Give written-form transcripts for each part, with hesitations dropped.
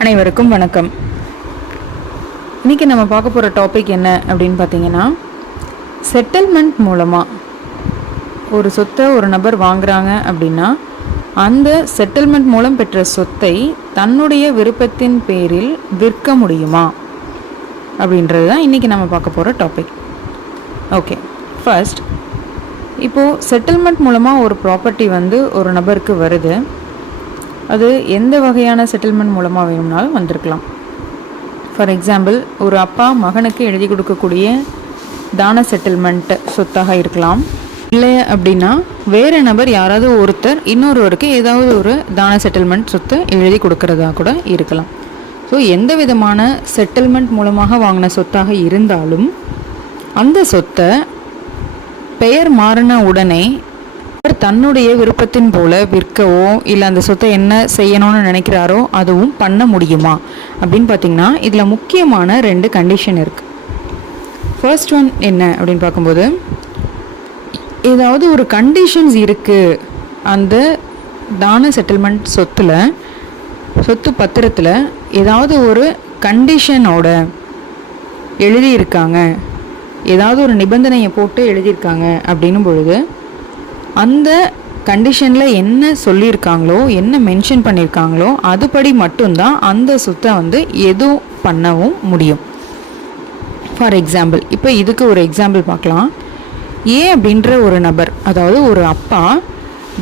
அனைவருக்கும் வணக்கம். இன்றைக்கி நம்ம பார்க்க போகிற டாபிக் என்ன அப்படின்னு பார்த்தீங்கன்னா, செட்டில்மெண்ட் மூலமாக ஒரு சொத்தை ஒரு நபர் வாங்குகிறாங்க அப்படின்னா அந்த செட்டில்மெண்ட் மூலம் பெற்ற சொத்தை தன்னுடைய விருப்பத்தின் பேரில் விற்க முடியுமா அப்படின்றது தான் இன்றைக்கி நம்ம பார்க்க போகிற டாபிக். ஓகே, ஃபர்ஸ்ட் இப்போது செட்டில்மெண்ட் மூலமாக ஒரு ப்ராப்பர்ட்டி ஒரு நபருக்கு வருது. அது எந்த வகையான செட்டில்மெண்ட் மூலமாக வேணும்னாலும் வந்திருக்கலாம். ஃபார் எக்ஸாம்பிள், ஒரு அப்பா மகனுக்கு எழுதி கொடுக்கக்கூடிய தான செட்டில்மெண்ட் சொத்தாக இருக்கலாம். இல்லை அப்படின்னா வேறு நபர் யாராவது ஒருத்தர் இன்னொருவருக்கு ஏதாவது ஒரு தான செட்டில்மெண்ட் சொத்தை எழுதி கொடுக்கறதா கூட இருக்கலாம். ஸோ எந்த விதமான செட்டில்மெண்ட் மூலமாக வாங்கின சொத்தாக இருந்தாலும் அந்த சொத்தை பெயர் மாறின உடனே தன்னுடைய விருப்பத்தின் போல விற்கவோ இல்லை அந்த சொத்தை என்ன செய்யணும்னு நினைக்கிறாரோ அதுவும் பண்ண முடியுமா அப்படின்னு பார்த்தீங்கன்னா, இதில் முக்கியமான 2 கண்டிஷன் இருக்குது. ஃபர்ஸ்ட் ஒன் என்ன அப்படின்னு பார்க்கும்போது, ஏதாவது ஒரு கண்டிஷன்ஸ் இருக்குது அந்த தான செட்டில்மெண்ட் சொத்து பத்திரத்தில் ஏதாவது ஒரு கண்டிஷனோட எழுதியிருக்காங்க, ஏதாவது ஒரு நிபந்தனையை போட்டு எழுதியிருக்காங்க அப்படின்னும் பொழுது அந்த கண்டிஷனில் என்ன சொல்லியிருக்காங்களோ என்ன மென்ஷன் பண்ணியிருக்காங்களோ அதுபடி மட்டும்தான் அந்த சொத்தை எதுவும் பண்ணவும் முடியும். ஃபார் எக்ஸாம்பிள், இப்போ இதுக்கு ஒரு எக்ஸாம்பிள் பார்க்கலாம். ஏ அப்படின்ற ஒரு நபர், அதாவது ஒரு அப்பா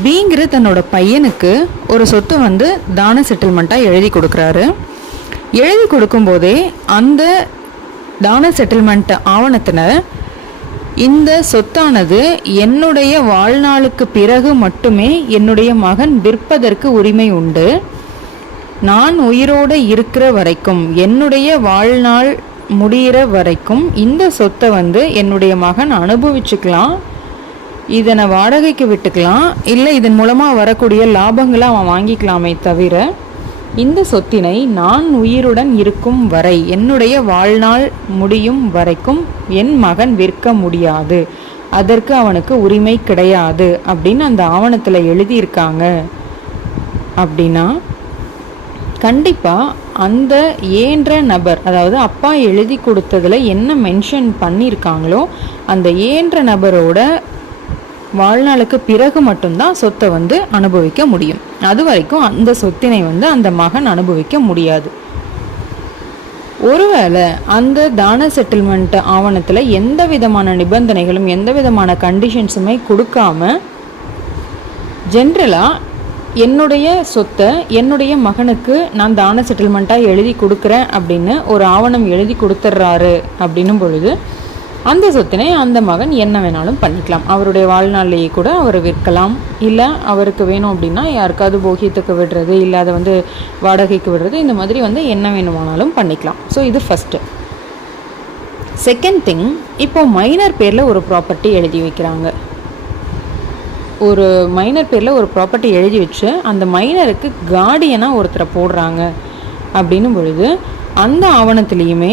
பிங்கிற தன்னோட பையனுக்கு ஒரு சொத்து தான செட்டில்மெண்ட்டாக எழுதி கொடுக்குறாரு. எழுதி கொடுக்கும்போதே அந்த தான செட்டில்மெண்ட் ஆவணத்தில் இந்த சொத்தானது என்னுடைய வாழ்நாளுக்கு பிறகு மட்டுமே என்னுடைய மகன் விற்பதற்கு உரிமை உண்டு, நான் உயிரோடு இருக்கிற வரைக்கும் என்னுடைய வாழ்நாள் முடிகிற வரைக்கும் இந்த சொத்தை என்னுடைய மகன் அனுபவிச்சுக்கலாம், இதனை வாடகைக்கு விட்டுக்கலாம், இல்லை இதன் மூலமாக வரக்கூடிய லாபங்களை அவன் வாங்கிக்கலாமே தவிர இந்த சொத்தினை நான் உயிருடன் இருக்கும் வரை என்னுடைய வாழ்நாள் முடியும் வரைக்கும் என் மகன் விற்க முடியாது, அதற்கு அவனுக்கு உரிமை கிடையாது அப்படின்னு அந்த ஆவணத்தில் எழுதியிருக்காங்க. அப்படின்னா கண்டிப்பாக அந்த ஏன்ற நபர், அதாவது அப்பா எழுதி கொடுத்ததில் என்ன மென்ஷன் பண்ணியிருக்காங்களோ அந்த ஏன்ற நபரோட வாழ்நாளுக்கு பிறகு மட்டும்தான் சொத்தை அனுபவிக்க முடியும். அது வரைக்கும் அந்த சொத்தினை அந்த மகன் அனுபவிக்க முடியாது. ஒருவேளை அந்த தான செட்டில்மெண்ட் ஆவணத்தில் எந்த விதமான நிபந்தனைகளும் எந்த விதமான கண்டிஷன்ஸுமே கொடுக்காம ஜென்ரலாக என்னுடைய சொத்தை என்னுடைய மகனுக்கு நான் தான செட்டில்மெண்ட்டாக எழுதி கொடுக்குறேன் அப்படின்னு ஒரு ஆவணம் எழுதி கொடுத்துட்றாரு அப்படின்னும் பொழுது அந்த சொத்தினை அந்த மகன் என்ன வேணாலும் பண்ணிக்கலாம். அவருடைய வாழ்நாளிலேயே கூட அவர் விற்கலாம், இல்லை அவருக்கு வேணும் அப்படின்னா யாருக்காவது போகியத்துக்கு விடுறது, இல்லை அதை வாடகைக்கு விடுறது, இந்த மாதிரி என்ன வேணுமானாலும் பண்ணிக்கலாம். ஸோ இது ஃபஸ்ட்டு. செகண்ட் திங், இப்போ மைனர் பேரில் ஒரு ப்ராப்பர்ட்டி எழுதி வைக்கிறாங்க. ஒரு மைனர் பேரில் ஒரு ப்ராப்பர்ட்டி எழுதி வச்சு அந்த மைனருக்கு கார்டியனாக ஒருத்தரை போடுறாங்க அப்படின்னும் பொழுது அந்த ஆவணத்துலேயுமே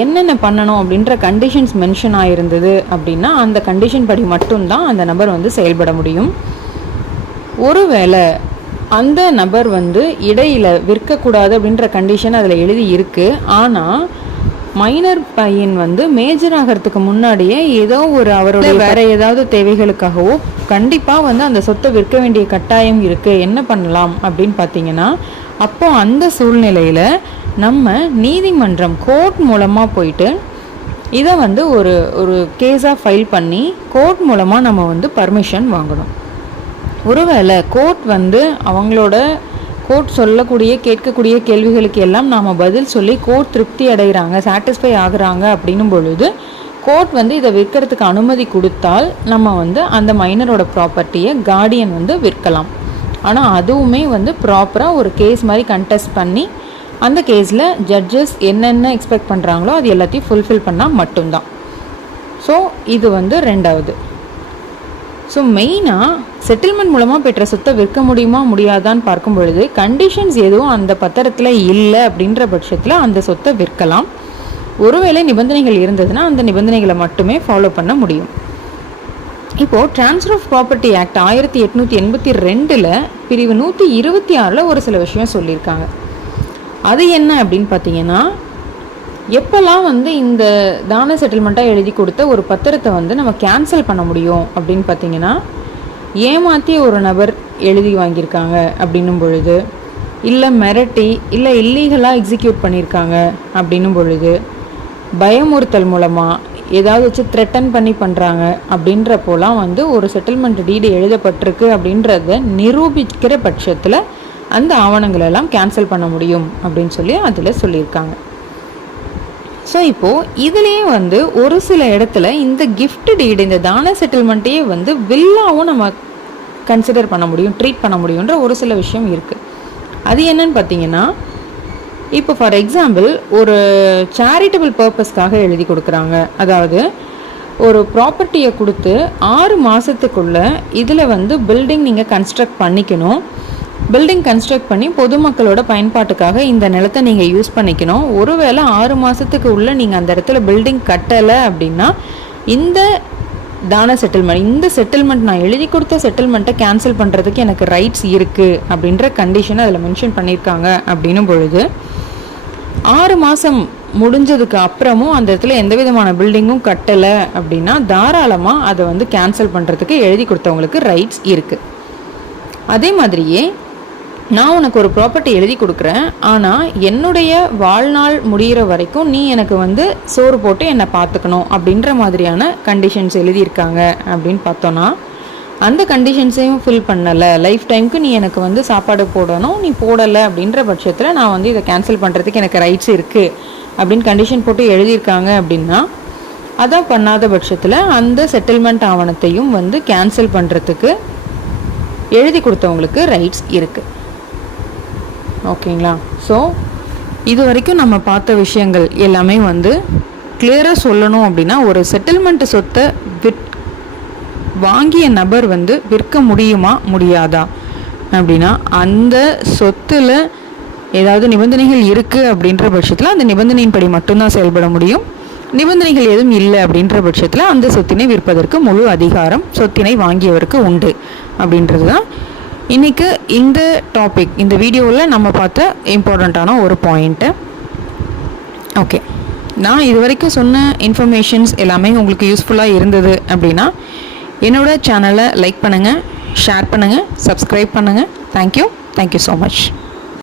என்னென்ன பண்ணணும் அப்படின்ற கண்டிஷன்ஸ் மென்ஷன் ஆகிருந்தது அப்படின்னா அந்த கண்டிஷன் படி மட்டும்தான் அந்த நபர் செயல்பட முடியும். ஒருவேளை அந்த நபர் இடையில் விற்கக்கூடாது அப்படின்ற கண்டிஷன் அதில் எழுதி இருக்குது, ஆனால் மைனர் பையன் மேஜர் ஆகிறதுக்கு முன்னாடியே ஏதோ ஒரு அவருடைய வேறு ஏதாவது தேவைகளுக்காகவோ கண்டிப்பாக அந்த சொத்தை விற்க வேண்டிய கட்டாயம் இருக்குது, என்ன பண்ணலாம் அப்படின்னு பார்த்தீங்கன்னா, அப்போ அந்த சூழ்நிலையில் நம்ம நீதிமன்றம் கோர்ட் மூலமாக போயிட்டு இதை ஒரு கேஸாக ஃபைல் பண்ணி கோர்ட் மூலமாக நம்ம பர்மிஷன் வாங்கணும். ஒருவேளை கோர்ட் அவங்களோட கோர்ட் சொல்லக்கூடிய கேட்கக்கூடிய கேள்விகளுக்கு எல்லாம் நாம் பதில் சொல்லி கோர்ட் திருப்தி அடைகிறாங்க, சாட்டிஸ்ஃபை ஆகுறாங்க அப்படின்னும் பொழுது கோர்ட் இதை விற்கிறதுக்கு அனுமதி கொடுத்தால் நம்ம அந்த மைனரோட ப்ராப்பர்ட்டியை கார்டியன் விற்கலாம். ஆனால் அதுவுமே ப்ராப்பராக ஒரு கேஸ் மாதிரி கண்டெஸ்ட் பண்ணி அந்த கேஸில் ஜட்ஜஸ் என்னென்ன எக்ஸ்பெக்ட் பண்ணுறாங்களோ அது எல்லாத்தையும் ஃபுல்ஃபில் பண்ணால் மட்டும்தான். ஸோ இது ரெண்டாவது. ஸோ மெயினாக செட்டில்மெண்ட் மூலமாக பெற்ற சொத்தை விற்க முடியுமா முடியாதான்னு பார்க்கும் பொழுது கண்டிஷன்ஸ் எதுவும் அந்த பத்திரத்தில் இல்லை அப்படின்ற பட்சத்தில் அந்த சொத்தை விற்கலாம். ஒருவேளை நிபந்தனைகள் இருந்ததுன்னா அந்த நிபந்தனைகளை மட்டுமே ஃபாலோ பண்ண முடியும். இப்போது ட்ரான்ஸ்ஃபர் ஆஃப் ப்ராப்பர்ட்டி ஆக்ட் 1882 பிரிவு 126 ஒரு சில விஷயம் சொல்லியிருக்காங்க. அது என்ன அப்படின்னு பார்த்தீங்கன்னா, எப்போல்லாம் வந்து இந்த தான செட்டில்மெண்ட்டாக எழுதி கொடுத்த ஒரு பத்திரத்தை வந்து நம்ம கேன்சல் பண்ண முடியும் அப்படின்னு பார்த்தீங்கன்னா, ஏமாற்றி ஒரு நபர் எழுதி வாங்கியிருக்காங்க அப்படின்னும் பொழுது, இல்லை மிரட்டி, இல்லை இல்லீகலாக எக்ஸிக்யூட் பண்ணியிருக்காங்க அப்படின்னும் பொழுது, பயமுறுத்தல் மூலமாக ஏதாவது வச்சு த்ரெட்டன் பண்ணி பண்ணுறாங்க அப்படின்றப்போலாம் வந்து ஒரு செட்டில்மெண்ட் டீடு எழுதப்பட்டிருக்கு அப்படின்றத நிரூபிக்கிற பட்சத்தில் அந்த ஆவணங்களெல்லாம் கேன்சல் பண்ண முடியும் அப்படின்னு சொல்லி அதில் சொல்லியிருக்காங்க. ஸோ இப்போது இதுலேயே வந்து ஒரு சில இடத்துல இந்த கிஃப்ட் டீடு, இந்த தான செட்டில்மெண்ட்டையே வந்து வில்லாவும் நம்ம கன்சிடர் பண்ண முடியும், ட்ரீட் பண்ண முடியுன்ற ஒரு சில விஷயம் இருக்குது. அது என்னன்னு பார்த்தீங்கன்னா, இப்போ ஃபார் எக்ஸாம்பிள் ஒரு சேரிட்டபிள் பர்பஸ்க்காக எழுதி கொடுக்குறாங்க. அதாவது ஒரு ப்ராப்பர்ட்டியை கொடுத்து 6 மாதத்துக்குள்ளே இதில் வந்து பில்டிங் நீங்கள் கன்ஸ்ட்ரக்ட் பண்ணிக்கணும். பில்டிங் கன்ஸ்ட்ரக்ட் பண்ணி பொதுமக்களோட பயன்பாட்டுக்காக இந்த நிலத்தை நீங்கள் யூஸ் பண்ணிக்கணும். ஒருவேளை 6 மாதத்துக்கு உள்ளே நீங்கள் அந்த இடத்துல பில்டிங் கட்டலை அப்படின்னா இந்த தான செட்டில்மெண்ட், இந்த செட்டில்மெண்ட் நான் எழுதி கொடுத்த செட்டில்மெண்ட்டை கேன்சல் பண்ணுறதுக்கு எனக்கு ரைட்ஸ் இருக்குது அப்படின்ற கண்டிஷனை அதில் மென்ஷன் பண்ணியிருக்காங்க. அப்படின்னும் பொழுது 6 மாதம் முடிஞ்சதுக்கு அப்புறமும் அந்த இடத்துல எந்த விதமான பில்டிங்கும் கட்டலை அப்படின்னா தாராளமாக அதை வந்து கேன்சல் பண்ணுறதுக்கு எழுதி கொடுத்தவங்களுக்கு ரைட்ஸ் இருக்குது. அதே மாதிரியே நான் உனக்கு ஒரு ப்ராப்பர்ட்டி எழுதி கொடுக்குறேன், ஆனால் என்னுடைய வாழ்நாள் முடிகிற வரைக்கும் நீ எனக்கு வந்து சோறு போட்டு என்னை பார்த்துக்கணும் அப்படின்ற மாதிரியான கண்டிஷன்ஸ் எழுதியிருக்காங்க அப்படின்னு பார்த்தோன்னா, அந்த கண்டிஷன்ஸையும் ஃபில் பண்ணலை, லைஃப் டைமுக்கு நீ எனக்கு வந்து சாப்பாடு போடணும், நீ போடலை அப்படின்ற பட்சத்தில் நான் வந்து இதை கேன்சல் பண்ணுறதுக்கு எனக்கு ரைட்ஸ் இருக்குது அப்படின்னு கண்டிஷன் போட்டு எழுதியிருக்காங்க அப்படின்னா, அதான் பண்ணாத பட்சத்தில் அந்த செட்டில்மெண்ட் ஆவணத்தையும் வந்து கேன்சல் பண்ணுறதுக்கு எழுதி கொடுத்தவங்களுக்கு ரைட்ஸ் இருக்குது. ஓகேங்களா? ஸோ இது வரைக்கும் நம்ம பார்த்த விஷயங்கள் எல்லாமே வந்து கிளியராக சொல்லணும் அப்படின்னா, ஒரு செட்டில்மெண்ட் சொத்தை வாங்கிய நபர் வந்து விற்க முடியுமா முடியாதா அப்படின்னா, அந்த சொத்தில் ஏதாவது நிபந்தனைகள் இருக்குது அப்படின்ற பட்சத்தில் அந்த நிபந்தனையின்படி மட்டும்தான் செயல்பட முடியும். நிபந்தனைகள் எதுவும் இல்லை அப்படின்ற பட்சத்தில் அந்த சொத்தினை விற்பதற்கு முழு அதிகாரம் சொத்தினை வாங்கியவருக்கு உண்டு அப்படின்றது தான் இன்றைக்கி இந்த டாபிக், இந்த வீடியோவில் நம்ம பார்த்த இம்பார்ட்டண்ட்டான ஒரு பாயிண்ட்டு. ஓகே, நான் இது வரைக்கும் சொன்ன இன்ஃபர்மேஷன்ஸ் எல்லாமே உங்களுக்கு யூஸ்ஃபுல்லாக இருந்தது அப்படின்னா என்னோடய சேனலை லைக் பண்ணுங்கள், ஷேர் பண்ணுங்கள், சப்ஸ்கிரைப் பண்ணுங்கள். Thank you so much.